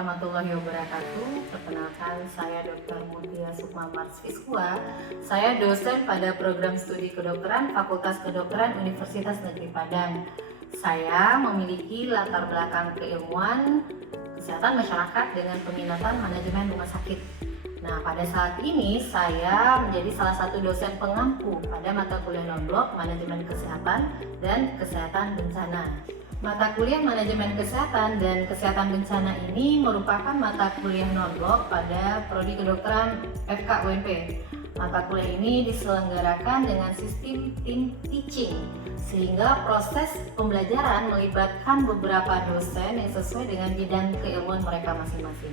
warahmatullahi wabarakatuh. Perkenalkan, saya Dr. Mutia Sukma Marskiskua. Saya dosen pada program studi kedokteran Fakultas Kedokteran Universitas Negeri Padang. Saya memiliki latar belakang keilmuan kesehatan masyarakat dengan peminatan manajemen rumah sakit. Nah, pada saat ini saya menjadi salah satu dosen pengampu pada mata kuliah non-blok manajemen kesehatan dan kesehatan bencana. Mata kuliah manajemen kesehatan dan kesehatan bencana ini merupakan mata kuliah non-blok pada prodi kedokteran FKUNP. Mata kuliah ini diselenggarakan dengan sistem team teaching, sehingga proses pembelajaran melibatkan beberapa dosen yang sesuai dengan bidang keilmuan mereka masing-masing.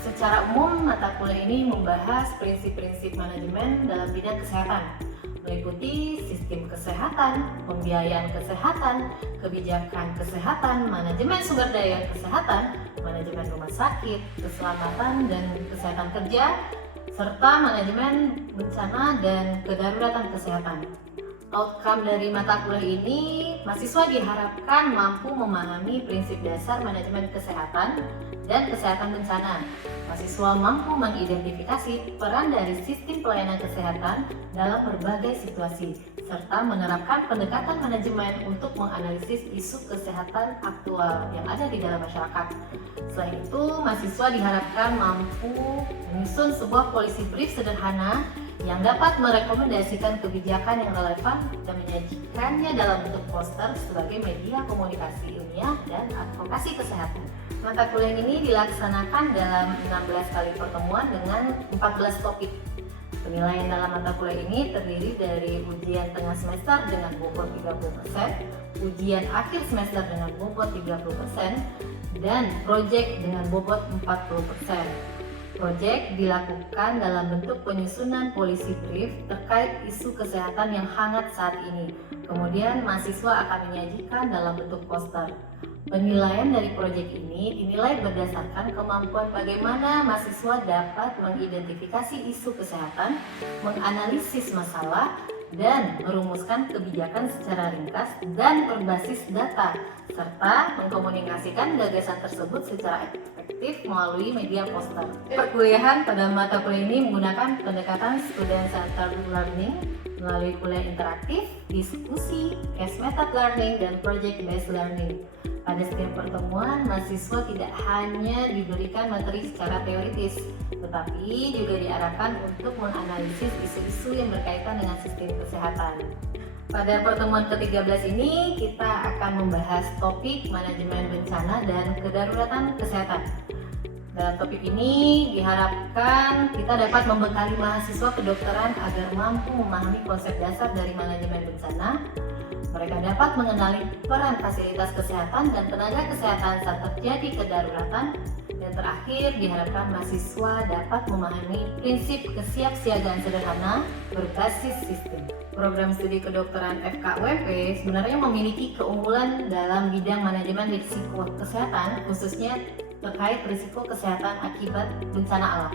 Secara umum, mata kuliah ini membahas prinsip-prinsip manajemen dalam bidang kesehatan, meliputi sistem kesehatan, pembiayaan kesehatan, kebijakan kesehatan, manajemen sumber daya kesehatan, manajemen rumah sakit, keselamatan dan kesehatan kerja, serta manajemen bencana dan kedaruratan kesehatan. Outcome dari mata kuliah ini, mahasiswa diharapkan mampu memahami prinsip dasar manajemen kesehatan dan kesehatan bencana. Mahasiswa mampu mengidentifikasi peran dari sistem pelayanan kesehatan dalam berbagai situasi, serta menerapkan pendekatan manajemen untuk menganalisis isu kesehatan aktual yang ada di dalam masyarakat. Selain itu, mahasiswa diharapkan mampu menyusun sebuah policy brief sederhana yang dapat merekomendasikan kebijakan yang relevan dan menyajikannya dalam bentuk poster sebagai media komunikasi ilmiah dan advokasi kesehatan. Mata kuliah ini dilaksanakan dalam 16 kali pertemuan dengan 14 topik. Penilaian dalam mata kuliah ini terdiri dari ujian tengah semester dengan bobot 30%, ujian akhir semester dengan bobot 30%, dan proyek dengan bobot 40%. Proyek dilakukan dalam bentuk penyusunan policy brief terkait isu kesehatan yang hangat saat ini. Kemudian mahasiswa akan menyajikan dalam bentuk poster. Penilaian dari proyek ini dinilai berdasarkan kemampuan bagaimana mahasiswa dapat mengidentifikasi isu kesehatan, menganalisis masalah, dan merumuskan kebijakan secara ringkas dan berbasis data, serta mengkomunikasikan gagasan tersebut secara efektif melalui media poster. Perkuliahan pada mata kuliah ini menggunakan pendekatan student-centered learning melalui kuliah interaktif, diskusi, case method learning, dan project-based learning. Pada setiap pertemuan, mahasiswa tidak hanya diberikan materi secara teoritis, tetapi juga diarahkan untuk menganalisis isu-isu yang berkaitan dengan sistem kesehatan. Pada pertemuan ke-13 ini, kita akan membahas topik manajemen bencana dan kedaruratan kesehatan. Dalam topik ini, diharapkan kita dapat membekali mahasiswa kedokteran agar mampu memahami konsep dasar dari manajemen bencana. Mereka dapat mengenali peran fasilitas kesehatan dan tenaga kesehatan saat terjadi kedaruratan. Dan terakhir, diharapkan mahasiswa dapat memahami prinsip kesiapsiagaan sederhana berbasis sistem. Program studi kedokteran FKUNP sebenarnya memiliki keunggulan dalam bidang manajemen risiko kesehatan, khususnya terkait risiko kesehatan akibat bencana alam.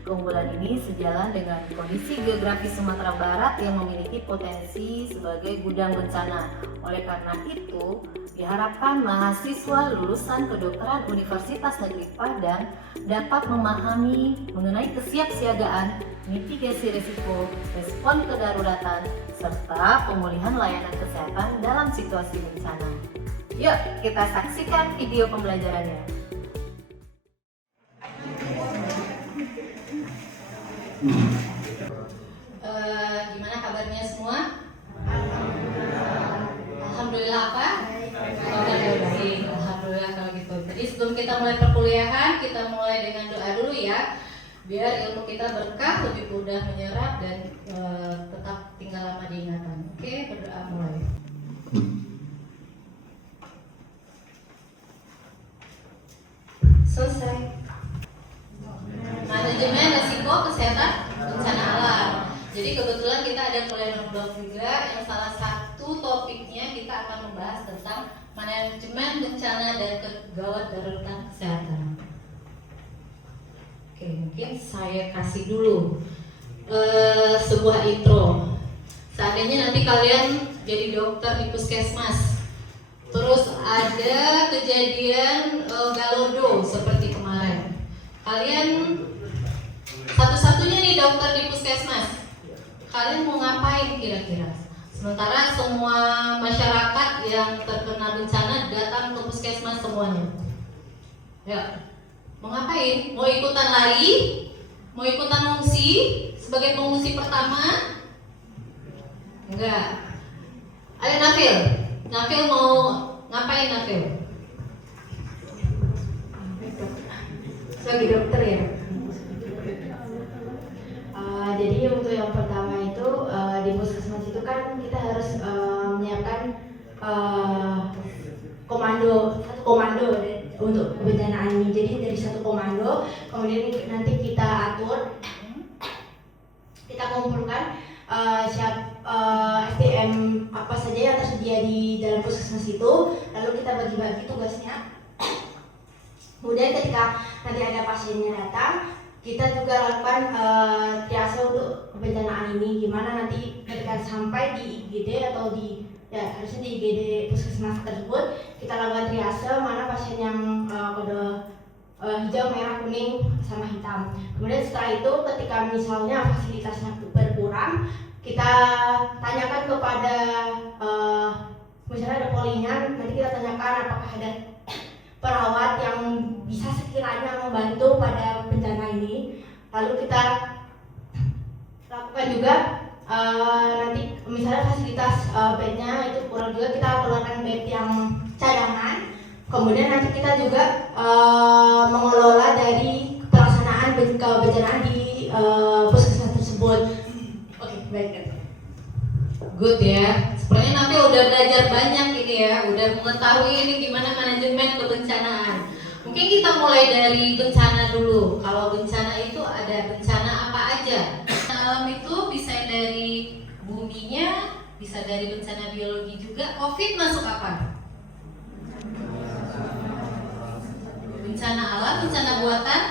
Keunggulan ini sejalan dengan kondisi geografis Sumatera Barat yang memiliki potensi sebagai gudang bencana. Oleh karena itu, diharapkan mahasiswa lulusan kedokteran Universitas Negeri Padang dapat memahami mengenai kesiapsiagaan, mitigasi risiko, respon kedaruratan, serta pemulihan layanan kesehatan dalam situasi bencana. Yuk, kita saksikan video pembelajarannya. Gimana kabarnya semua? Alhamdulillah apa? Baik. Alhamdulillah kalau gitu. Jadi sebelum kita mulai perkuliahan, kita mulai dengan doa dulu ya, biar ilmu kita berkah, lebih mudah menyerap dan tetap tinggal lama di ingatan. Oke, berdoa mulai. Selesai. Manajemen risiko kesehatan bencana alam. Jadi kebetulan kita ada kuliah non-blok juga yang salah satu topiknya kita akan membahas tentang manajemen bencana dan kegawat daruratan kesehatan. Oke, mungkin saya kasih dulu sebuah intro. Seandainya nanti kalian jadi dokter di puskesmas, terus ada kejadian galodo seperti kemarin. Kalian satu-satunya nih dokter di puskesmas. Kalian mau ngapain kira-kira? Sementara semua masyarakat yang terkena bencana datang ke puskesmas semuanya. Ya, mau ngapain? Mau ikutan lari? Mau ikutan mengungsi sebagai pengungsi pertama? Enggak. Ayo Nafil. Nafil mau ngapain Nafil? Sebagai dokter ya. Jadi untuk yang pertama itu di puskesmas itu kan kita harus menyiapkan satu komando untuk kebencanaan ini. Jadi dari satu komando, kemudian nanti kita atur, kita kumpulkan SDM apa saja yang tersedia di dalam puskesmas itu, lalu kita bagi-bagi tugasnya. Kemudian ketika nanti ada pasiennya datang, kita juga lakukan triase untuk kebencanaan ini, gimana nanti ketika sampai di IGD atau harusnya di IGD puskesmas tersebut, kita lakukan triase mana pasien yang kode hijau, merah, kuning, sama hitam. Kemudian setelah itu ketika misalnya fasilitasnya berkurang, kita tanyakan kepada misalnya ada polinya, nanti kita tanyakan apakah ada perawat yang bisa sekiranya membantu pada bencana ini. Lalu kita lakukan juga nanti misalnya fasilitas bednya itu kurang juga, kita keluarkan bed yang cadangan. Kemudian nanti kita juga mengelola dari pelaksanaan kebencanaan di puskesmas tersebut. Oke, baik. Good ya. Sepertinya nanti udah belajar banyak ini ya, udah mengetahui ini gimana manajemen kebencanaan. Mungkin kita mulai dari bencana dulu. Kalau bencana itu ada bencana apa aja? Alam itu bisa dari buminya, bisa dari bencana biologi juga. COVID masuk apa? Bencana alam, bencana buatan?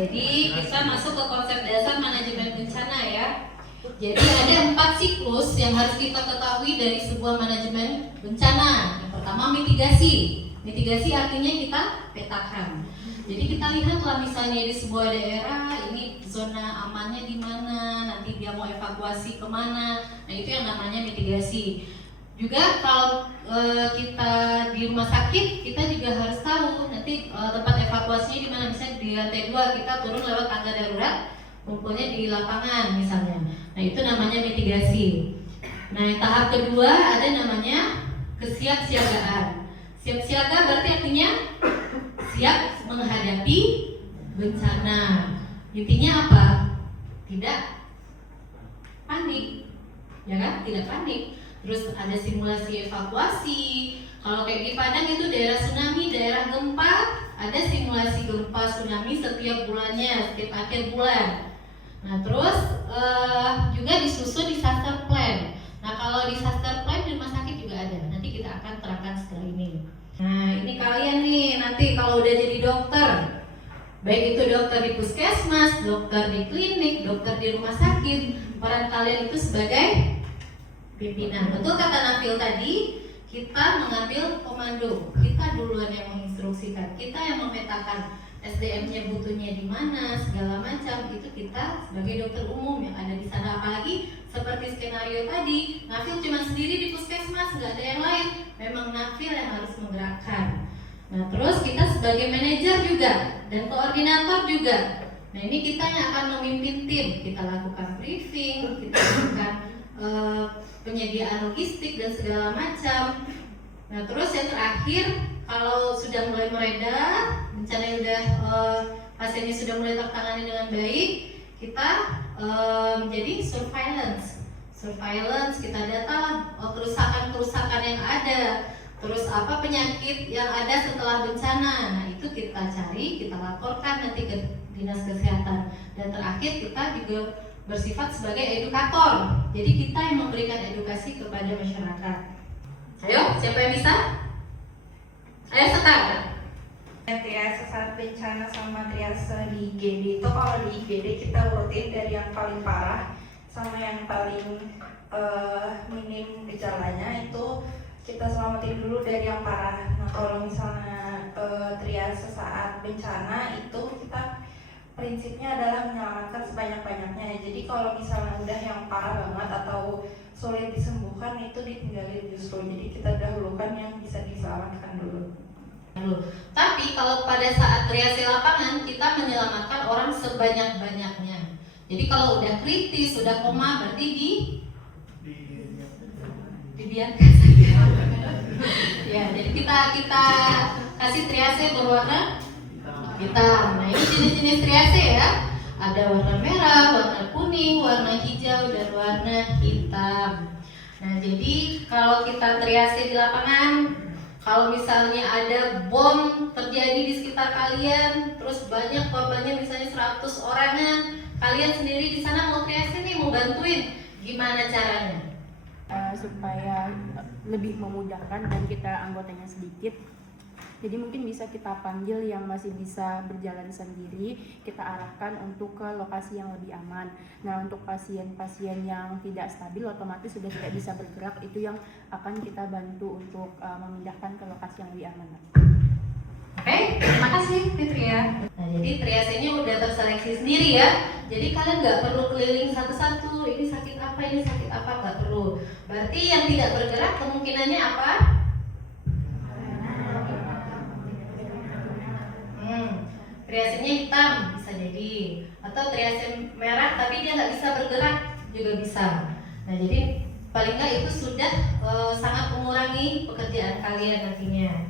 Jadi kita masuk ke konsep dasar manajemen bencana ya. Jadi ada 4 siklus yang harus kita ketahui dari sebuah manajemen bencana. Yang pertama mitigasi. Mitigasi artinya kita petakan. Jadi kita lihatlah misalnya di sebuah daerah ini zona amannya di mana, nanti dia mau evakuasi kemana. Nah itu yang namanya mitigasi. Juga kalau kita di rumah sakit, kita juga harus tahu nanti tempat evakuasinya di mana. Misalnya di lantai 2 kita turun lewat tangga darurat, kumpulnya di lapangan misalnya. Nah itu namanya mitigasi. Nah tahap kedua ada namanya kesiapsiagaan. Siap siaga berarti artinya siap menghadapi bencana. Intinya apa? Tidak panik, ya kan? Tidak panik. Terus ada simulasi evakuasi. Kalau kayak di Padang itu daerah tsunami, daerah gempa, ada simulasi gempa tsunami setiap bulannya, setiap akhir bulan. Nah terus juga disusun disaster plan. Nah kalau disaster plan di rumah sakit juga ada. Nanti kita akan terangkan setelah ini. Nah ini kalian nih nanti kalau udah jadi dokter, baik itu dokter di puskesmas, dokter di klinik, dokter di rumah sakit, peran kalian itu sebagai pimpinan. Betul kata Nafil tadi, kita mengambil komando. Kita duluan yang menginstruksikan, kita yang memetakan SDM-nya butuhnya di mana, segala macam. Itu kita sebagai dokter umum yang ada di sana. Apalagi seperti skenario tadi, Nafil cuma sendiri di puskesmas, nggak ada yang lain. Memang Nafil yang harus menggerakkan. Nah terus kita sebagai manajer juga dan koordinator juga. Nah ini kita yang akan memimpin tim. Kita lakukan briefing, kita lakukan penyediaan logistik dan segala macam. Nah terus yang terakhir, kalau sudah mulai mereda, bencana udah pasiennya sudah mulai tertangani dengan baik, kita menjadi surveillance, kita data kerusakan yang ada, terus apa penyakit yang ada setelah bencana. Nah itu kita cari, kita laporkan nanti ke dinas kesehatan. Dan terakhir kita juga bersifat sebagai edukator. Jadi kita yang memberikan edukasi kepada masyarakat. Ayo, siapa yang bisa? Ayo start. Triase saat bencana sama triase di IGD itu, kalau di IGD kita urutin dari yang paling parah sama yang paling minim gejalanya, itu kita selamatin dulu dari yang parah. Nah kalau misalnya triase saat bencana itu kita prinsipnya adalah menyelamatkan sebanyak-banyaknya. Jadi kalau misalnya udah yang parah banget atau sulit disembuhkan itu ditinggalin justru. Jadi kita dahulukan yang bisa diselamatkan dulu. Tapi kalau pada saat triase lapangan kita menyelamatkan orang sebanyak-banyaknya. Jadi kalau udah kritis, sudah koma, berarti dibiarkan saja. Ya, jadi kita kasih triase berwarna hitam. Nah ini jenis-jenis triase ya. Ada warna merah, warna kuning, warna hijau, dan warna hitam. Nah jadi kalau kita triase di lapangan, kalau misalnya ada bom terjadi di sekitar kalian, terus banyak korbannya misalnya 100 orangan, kalian sendiri di sana mau triase nih, mau bantuin, gimana caranya? Supaya lebih memudahkan dan kita anggotanya sedikit, jadi mungkin bisa kita panggil yang masih bisa berjalan sendiri, kita arahkan untuk ke lokasi yang lebih aman. Nah untuk pasien-pasien yang tidak stabil otomatis sudah tidak bisa bergerak, itu yang akan kita bantu untuk memindahkan ke lokasi yang lebih aman. Oke, terima kasih Fitria. Nah jadi triasenya udah terseleksi sendiri ya. Jadi kalian nggak perlu keliling satu-satu, ini sakit apa, nggak perlu. Berarti yang tidak bergerak kemungkinannya apa? Triasenya hitam bisa jadi, atau triase merah tapi dia nggak bisa bergerak juga bisa. Nah jadi paling nggak itu sudah sangat mengurangi pekerjaan kalian nantinya.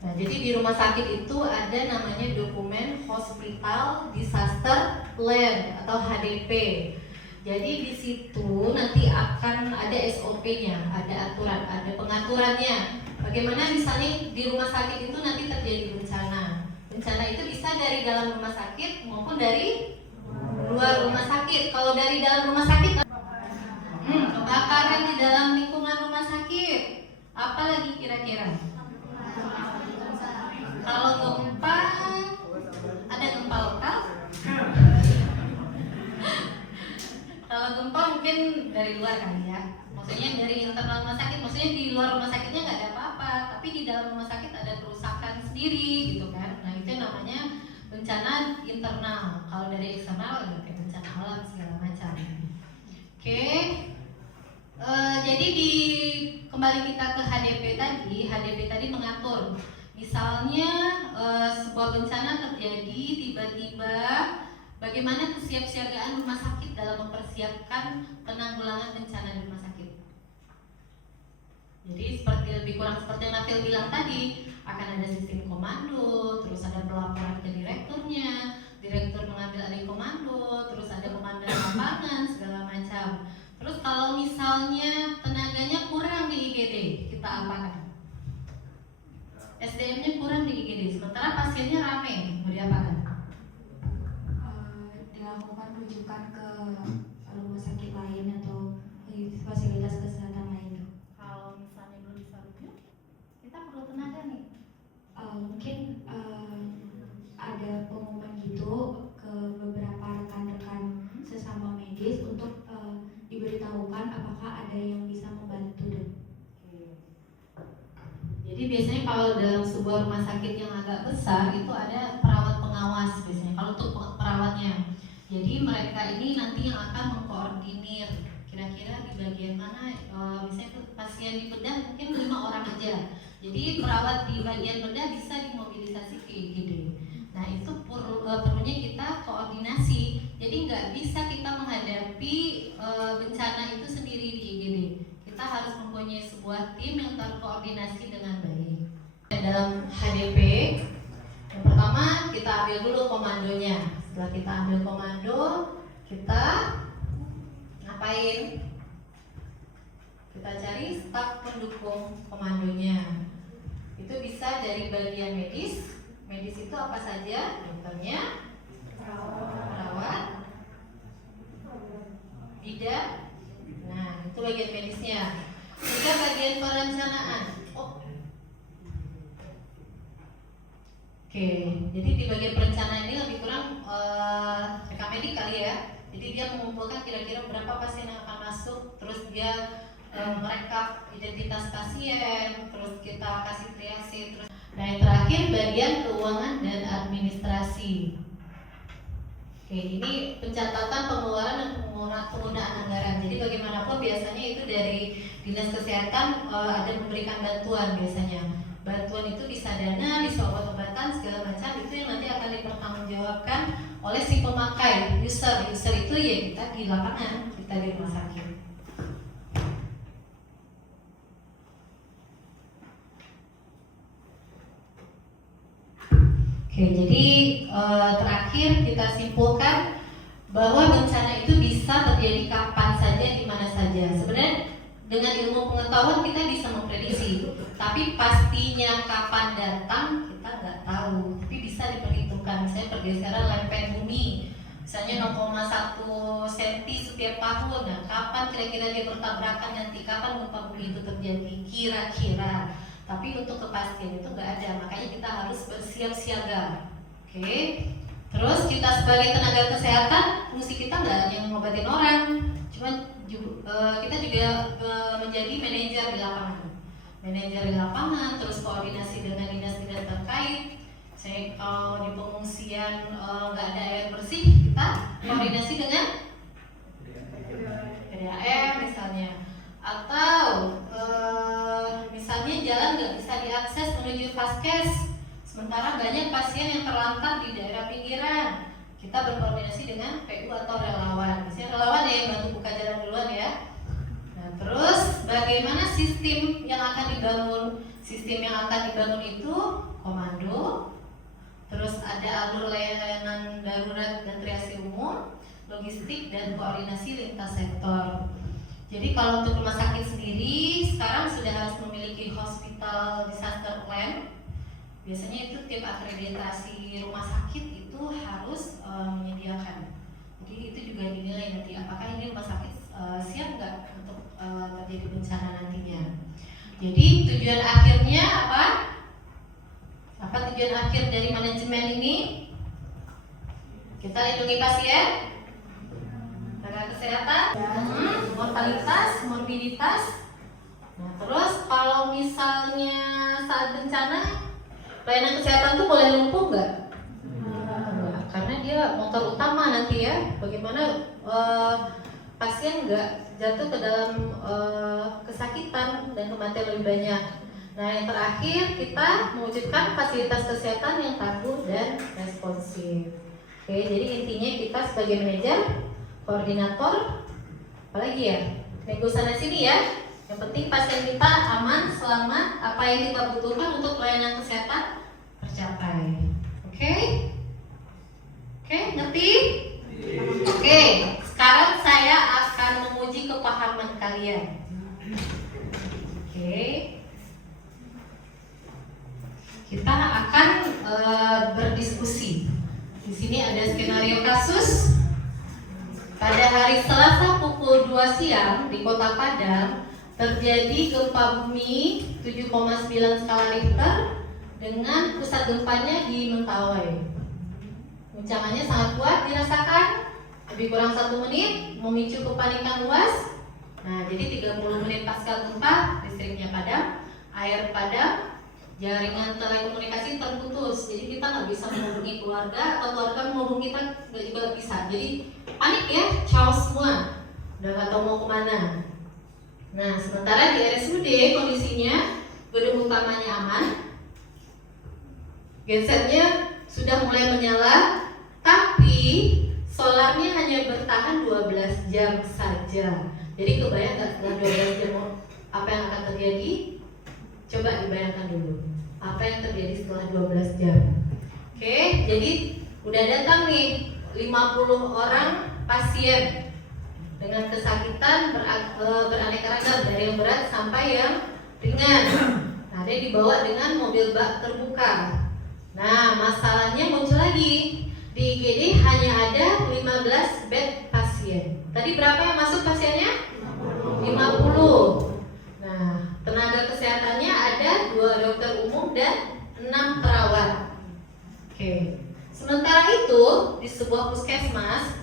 Nah jadi di rumah sakit itu ada namanya dokumen Hospital Disaster Plan atau HDP. Jadi di situ nanti akan ada SOP-nya, ada aturan, ada pengaturannya. Bagaimana misalnya di rumah sakit itu nanti terjadi bencana. Bencana itu bisa dari dalam rumah sakit maupun dari luar rumah sakit. Kalau dari dalam rumah sakit, kebakaran di dalam lingkungan rumah sakit. Apa lagi kira-kira? Kalau gempa, ada gempa lokal. Kalau gempa mungkin dari luar kali ya. Maksudnya dari internal rumah sakit. Maksudnya di luar rumah sakitnya nggak ada apa-apa, tapi di dalam rumah sakit ada kerusakan sendiri gitu kan. Nah itu namanya bencana internal. Kalau dari eksternal ya kayak bencana alam segala macam. Oke. Jadi kembali kita ke HDP tadi. HDP tadi mengatur. Misalnya sebuah bencana terjadi tiba-tiba, bagaimana kesiapsiagaan rumah sakit dalam mempersiapkan penanggulangan bencana di rumah sakit. Jadi lebih kurang seperti yang Nafil bilang tadi, akan ada sistem komando, terus ada pelaporan ke direkturnya, direktur mengambil alih komando, terus ada komandan lapangan segala macam. Terus kalau misalnya tenaganya kurang di IGD, kita apakan? SDM-nya kurang di IGD, sementara pasiennya ramai, mau diapakan? Dilakukan rujukan ke rumah sakit lain atau fasilitas kesehatan lain. Kalau misalnya belum bisa rujuk, kita perlu tenaga nih. Mungkin ada pengumuman gitu ke beberapa rekan-rekan sesama medis untuk diberitahukan apakah ada yang bisa membantu dok. Jadi biasanya kalau dalam sebuah rumah sakit yang agak besar itu ada perawat pengawas biasanya. Kalau untuk perawatnya, jadi mereka ini nanti yang akan mengkoordinir kira-kira di bagian mana. Misalnya itu pasien di bedah mungkin 5 orang aja. Jadi perawat di bagian bedah bisa dimobilisasi ke IGD. Nah itu perlunya kita koordinasi. Jadi nggak bisa kita menghadapi bencana itu sendiri di IGD. Kita harus mempunyai sebuah tim yang terkoordinasi dengan baik. Dalam HDP, yang pertama kita ambil dulu komandonya. Setelah kita ambil komando, kita ngapain? Kita cari staf pendukung komandonya. Itu bisa dari bagian medis. Medis itu apa saja? Dokternya, perawat, bidan. Nah, itu bagian medisnya. Juga bagian perencanaan. Oke, jadi di bagian perencanaan ini lebih kurang rekamedik kali ya. Jadi dia mengumpulkan kira-kira berapa pasien yang akan masuk, terus dia merekap identitas pasien, terus kita kasih triasi, terus nah yang terakhir bagian keuangan dan administrasi. Oke, ini pencatatan pengeluaran dan penggunaan anggaran. Jadi bagaimanapun biasanya itu dari Dinas Kesehatan ada memberikan bantuan biasanya. Bantuan itu bisa dana, bisa obat-obatan segala macam, itu yang nanti akan dipertanggungjawabkan oleh si pemakai, user. User itu ya kita di lapangan, kita di rumah sakit. Oke, jadi terakhir kita simpulkan bahwa bencana itu bisa terjadi kapan saja, di mana saja. Sebenarnya dengan ilmu pengetahuan kita bisa memprediksi, tapi pastinya kapan datang kita nggak tahu. Tapi bisa diperhitungkan, misalnya pergeseran lempeng bumi, misalnya 0,1 cm setiap tahun. Nah, kapan kira-kira dia bertabrakan nanti, kapan gempa bumi itu terjadi kira-kira. Tapi untuk kepastian itu nggak ada, makanya kita harus bersiap siaga. Oke. Terus kita sebagai tenaga kesehatan, fungsi kita nggak hanya ngobatin orang, cuman kita juga menjadi manajer di lapangan. Manajer di lapangan, terus koordinasi dengan dinas-dinas terkait. Saya kalau di pengungsian nggak ada air bersih, kita koordinasi dengan PDAM misalnya. Atau misalnya jalan nggak bisa diakses menuju vaskes, sementara banyak pasien yang terlantar di daerah pinggiran. Kita berkoordinasi dengan PU atau relawan. Misalnya relawan ya yang bantu buka jalan duluan ya. Nah, terus bagaimana sistem yang akan dibangun? Sistem yang akan dibangun itu komando, terus ada alur layanan darurat dan triasi umum, logistik dan koordinasi lintas sektor. Jadi kalau untuk rumah sakit sendiri sekarang sudah harus memiliki hospital disaster plan. Biasanya itu tim akreditasi rumah sakit itu harus menyediakan. Jadi itu juga dinilai nanti apakah ini rumah sakit siap nggak untuk terjadi bencana nantinya. Jadi tujuan akhirnya apa? Apa tujuan akhir dari manajemen ini? Kita lindungi pasien, tenaga kesehatan, mortalitas, morbiditas. Nah, terus kalau misalnya saat bencana, pelayanan kesehatan tuh boleh lumpuh nggak? Enggak, karena dia motor utama nanti ya. Bagaimana pasien nggak jatuh ke dalam kesakitan dan kematian lebih banyak. Nah, yang terakhir kita mewujudkan fasilitas kesehatan yang tangguh dan responsif. Oke, jadi intinya kita sebagai manajer, koordinator, apalagi ya, nego sana sini ya. Yang penting pasien kita aman, selamat, apa yang kita butuhkan untuk pelayanan kesehatan tercapai. Oke? Oke, ngerti? Oke, sekarang saya akan menguji kepahaman kalian. Oke. Kita akan berdiskusi. Di sini ada skenario kasus. Pada hari Selasa pukul 2 siang di Kota Padang terjadi gempa bumi 7,9 skala Richter dengan pusat gempanya di Mentawai. Guncangannya sangat kuat dirasakan, lebih kurang 1 menit, memicu kepanikan luas. Nah, jadi 30 menit pasca gempa, listriknya padam, air padam, jaringan telekomunikasi terputus. Jadi kita nggak bisa menghubungi keluarga, atau keluarga menghubungi kita nggak juga bisa. Jadi panik ya, chaos semua, udah nggak tahu mau kemana. Nah, sementara di RSUD kondisinya gedung utamanya aman, gensetnya sudah mulai menyala, tapi solarnya hanya bertahan 12 jam saja. Jadi kebayang nggak setelah 12 jam apa yang akan terjadi? Coba dibayangkan dulu apa yang terjadi setelah 12 jam. Oke, jadi udah datang nih 50 orang pasien dengan kesakitan beraneka ragam, dari yang berat sampai yang ringan. Nah, dia dibawa dengan mobil bak terbuka. Nah, masalahnya muncul lagi. Di IGD hanya ada 15 bed pasien. Tadi berapa yang masuk pasiennya? 50. Nah, tenaga kesehatannya ada 2 dokter umum dan 6 perawat. Oke. Sementara itu di sebuah puskesmas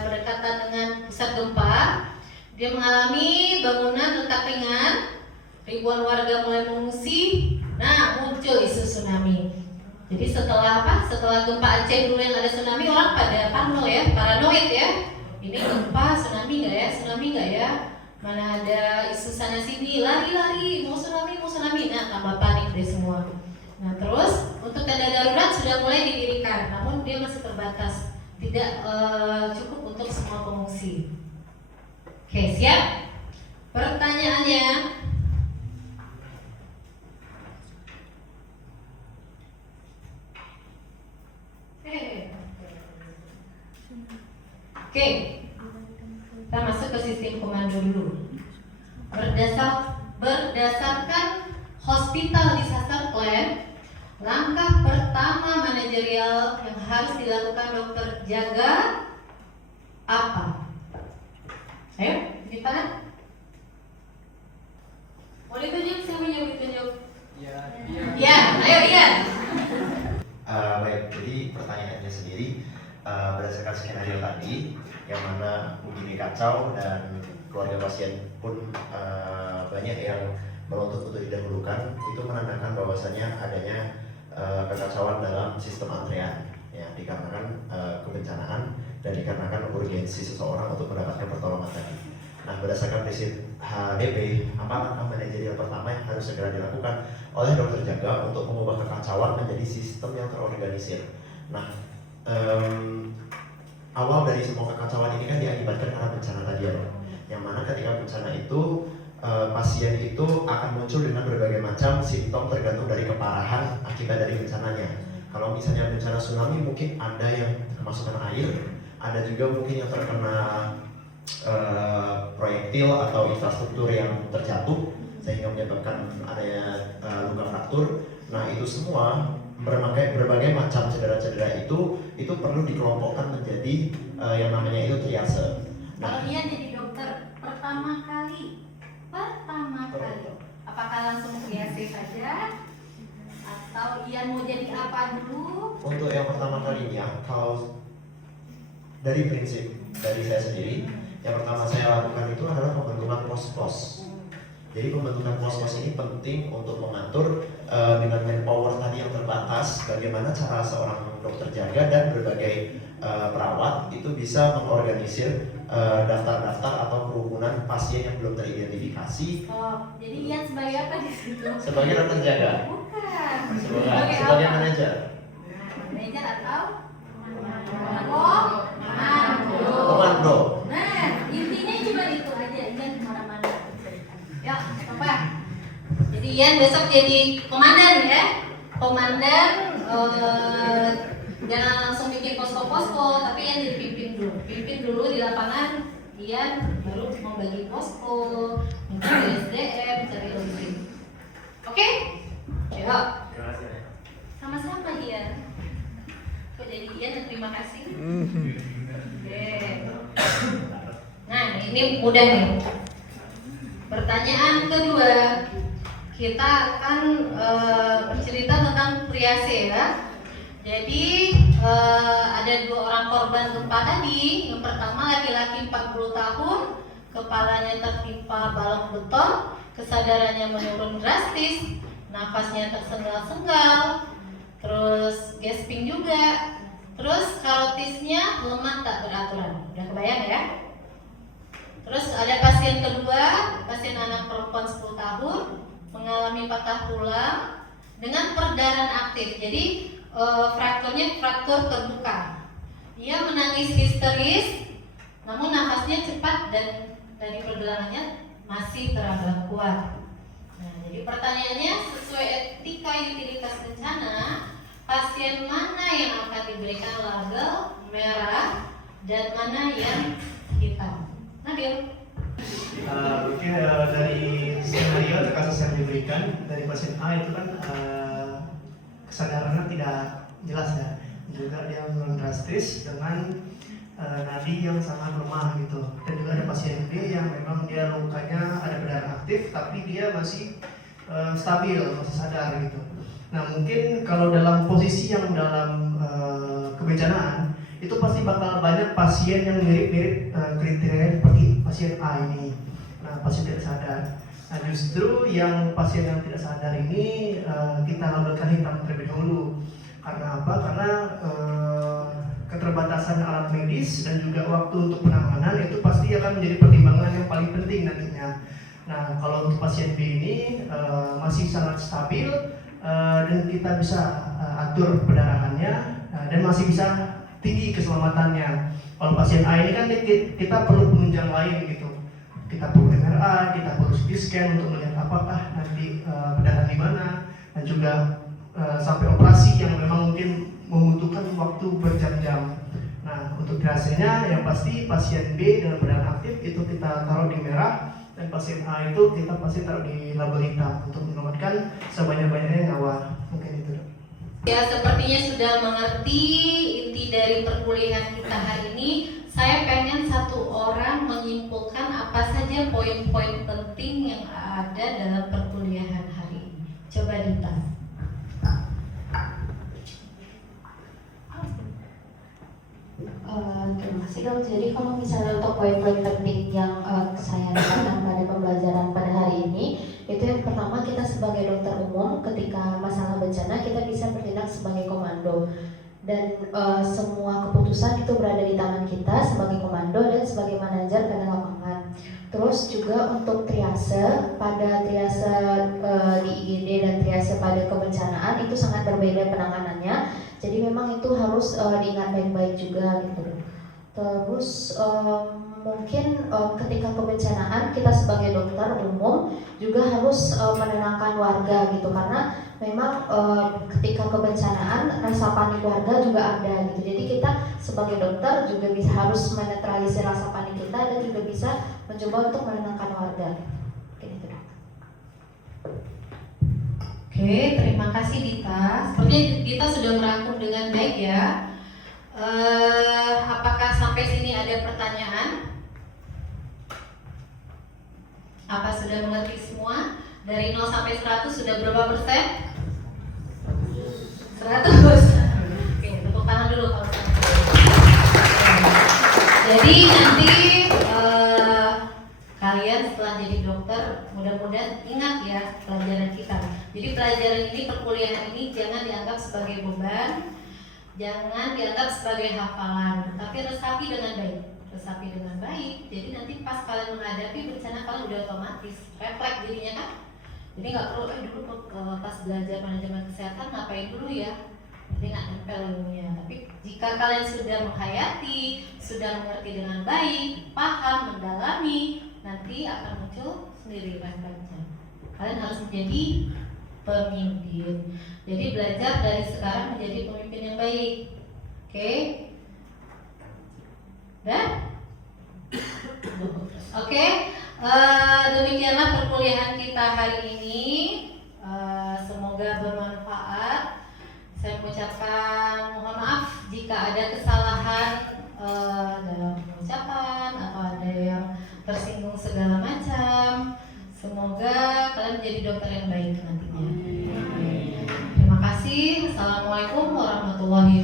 berdekatan dengan pusat gempa, dia mengalami bangunan retak ringan ribuan warga mulai mengungsi. Nah, muncul isu tsunami. Jadi setelah apa? Setelah gempa Aceh dulu yang ada tsunami, orang pada paranoid ya. Ini gempa, tsunami nggak ya? Tsunami nggak ya? Mana ada isu sana sini, lari-lari, mau tsunami. Nah, tambah panik deh semua. Nah, terus untuk tenda darurat sudah mulai didirikan, namun dia masih terbatas, tidak cukup untuk semua pengungsi. Oke, siap? Pertanyaannya, oke, kita masuk ke sistem komando dulu. Berdasarkan Hospital Disaster Plan, langkah pertama manajerial yang harus dilakukan dokter jaga apa? Ayo, di tangan. Mau ditunjuk? Siapa yang ditunjuk? Ya, ayo Ian. Baik, jadi pertanyaannya sendiri berdasarkan skenario tadi, yang mana begini kacau dan keluarga pasien pun banyak yang menuntut untuk didahulukan, itu menandakan bahwasannya adanya kekacauan dalam sistem antrean, ya, dikarenakan kebencanaan dan dikarenakan urgensi seseorang untuk mendapatkan pertolongan tadi. Nah, berdasarkan prinsip HDP, apa langkah manajerial pertama yang harus segera dilakukan oleh dokter jaga untuk mengubah kekacauan menjadi sistem yang terorganisir? Nah, awal dari semua kekacauan ini kan diakibatkan karena bencana tadi ya, yang mana ketika bencana itu pasien itu akan muncul dengan berbagai macam simptom tergantung dari keparahan akibat dari bencananya. Kalau misalnya bencana tsunami mungkin ada yang kemasukan air, ada juga mungkin yang terkena proyektil atau infrastruktur yang terjatuh sehingga menyebabkan adanya luka fraktur. Nah, itu semua berbagai macam cedera-cedera itu perlu dikelompokkan menjadi yang namanya itu triase. Kalau Ian jadi dokter pertama kali, apakah langsung triase saja atau Ian mau jadi apa dulu? Untuk yang pertama kalinya, kalau dari prinsip dari saya sendiri, yang pertama saya lakukan itu adalah pembentukan pos-pos. Jadi pembentukan pos-pos ini penting untuk mengatur dengan manpower tadi yang terbatas, bagaimana cara seorang dokter jaga dan berbagai perawat itu bisa mengorganisir daftar-daftar atau kerumunan pasien yang belum teridentifikasi. Oh, jadi Ian sebagai apa di situ? Sebagai dokter jaga. Bukan. Sebagai manajer. Manajer atau Komando. Nah, intinya cuma itu aja. Ian kemana-mana. Yuk, apa? Jadi Ian besok jadi komandan ya. Komandan jangan langsung bikin posko-posko, tapi Ian jadi pimpin dulu di lapangan. Ian baru membagi posko, mencari SDM, cari logistik. Oke? Yuk. Sama-sama Ian. Kok jadi Ian, terima kasih. Oke. Nah, ini mudah nih. Pertanyaan kedua, kita akan bercerita tentang triase ya. Jadi ada dua orang korban gempa tadi. Yang pertama laki-laki 40 tahun, kepalanya tertimpa balok beton, kesadarannya menurun drastis, nafasnya tersengal-sengal, terus gasping juga, terus karotisnya lemah tak beraturan. Udah kebayang ya? Terus ada pasien kedua, pasien anak perempuan 10 tahun, mengalami patah tulang dengan perdarahan aktif. Jadi frakturnya fraktur terbuka. Dia menangis histeris, namun nafasnya cepat dan dari pergelangannya masih terasa kuat. Nah, jadi pertanyaannya, sesuai etika utilitas bencana, pasien mana yang akan diberikan label merah dan mana yang hitam? Nabil. Mungkin dari skenario atau kasus yang diberikan dari pasien A itu kan kesadarannya tidak jelas ya, juga dia menurun drastis dengan nadi yang sangat lemah gitu. Dan juga ada pasien B yang memang dia lukanya ada perdarahan aktif tapi dia masih stabil, masih sadar gitu. Nah, mungkin kalau dalam posisi yang dalam kebencanaan itu pasti bakal banyak pasien yang mirip-mirip kriteria seperti pasien A ini. Nah, pasien tidak sadar. Nah, justru yang pasien yang tidak sadar ini kita labelkan hitam terlebih dahulu. Karena apa? Karena keterbatasan alat medis dan juga waktu untuk penanganan itu pasti akan menjadi pertimbangan yang paling penting nantinya. Nah, kalau untuk pasien B ini masih sangat stabil dan kita bisa atur pendarahannya dan masih bisa tinggi keselamatannya. Kalau pasien A ini kan kita perlu penunjang lain gitu. Kita perlu MRI, kita perlu CT scan untuk melihat apakah nanti pendarahan di mana, dan juga sampai operasi yang memang mungkin membutuhkan waktu berjam-jam. Nah, untuk triasenya yang pasti pasien B dengan pendarahan aktif itu kita taruh di merah, dan pasien A itu kita pasti taruh di label hitam untuk menyelamatkan sebanyak-banyaknya nyawa. Mungkin itu. Ya, sepertinya sudah mengerti inti dari perkuliahan kita hari ini. Saya pengen satu orang menyimpulkan apa saja poin-poin penting yang ada dalam perkuliahan hari ini. Coba Dita. Terima kasih dok. Jadi kalau misalnya untuk poin-poin penting yang saya dapatkan pada pembelajaran pada hari ini, itu yang pertama, kita sebagai dokter umum ketika masalah bencana kita bisa bertindak sebagai komando, dan semua keputusan itu berada di tangan kita sebagai komando dan sebagai manajer pada lapangan. Terus juga untuk triase, pada triase di IGD dan triase pada kebencanaan itu sangat berbeda penanganannya. Jadi memang itu harus diingat baik-baik juga gitu. Terus mungkin ketika kebencanaan kita sebagai dokter umum juga harus menenangkan warga gitu, karena memang ketika kebencanaan rasa panik warga juga ada gitu. Jadi kita sebagai dokter juga bisa harus menetralisir rasa panik kita dan juga bisa mencoba untuk menenangkan warga. Gitu. Oke, terima kasih Dita. Sepertinya Dita sudah merangkum dengan baik ya. Apakah sampai sini ada pertanyaan? Apa sudah mengerti semua? Dari 0 sampai 100 sudah berapa persen? 100. Oke, tepuk tangan dulu kalau sampai. Jadi nanti kalian setelah jadi dokter mudah-mudahan ingat ya pelajaran kita. Jadi pelajaran ini, perkuliahan ini jangan dianggap sebagai beban, jangan dianggap sebagai hafalan, tapi resapi dengan baik. Resapi dengan baik. Jadi nanti pas kalian menghadapi bencana kalian udah otomatis refleks dirinya kan. Jadi nggak perlu dulu pas belajar manajemen kesehatan ngapain dulu ya. Jadi nggak nempel ilmunya. Tapi jika kalian sudah menghayati, sudah mengerti dengan baik, paham, mendalami, nanti akan muncul sendiri refleksnya. Kalian harus menjadi pemimpin. Jadi belajar dari sekarang menjadi pemimpin yang baik. Oke? Dah? Oke? Demikianlah perkuliahan kita hari ini. Semoga bermanfaat. Saya mengucapkan mohon maaf jika ada kesalahan dalam pengucapan atau ada yang tersinggung segala macam. Semoga kalian menjadi dokter yang baik nantinya. Terima kasih. Assalamualaikum warahmatullahi wabarakatuh.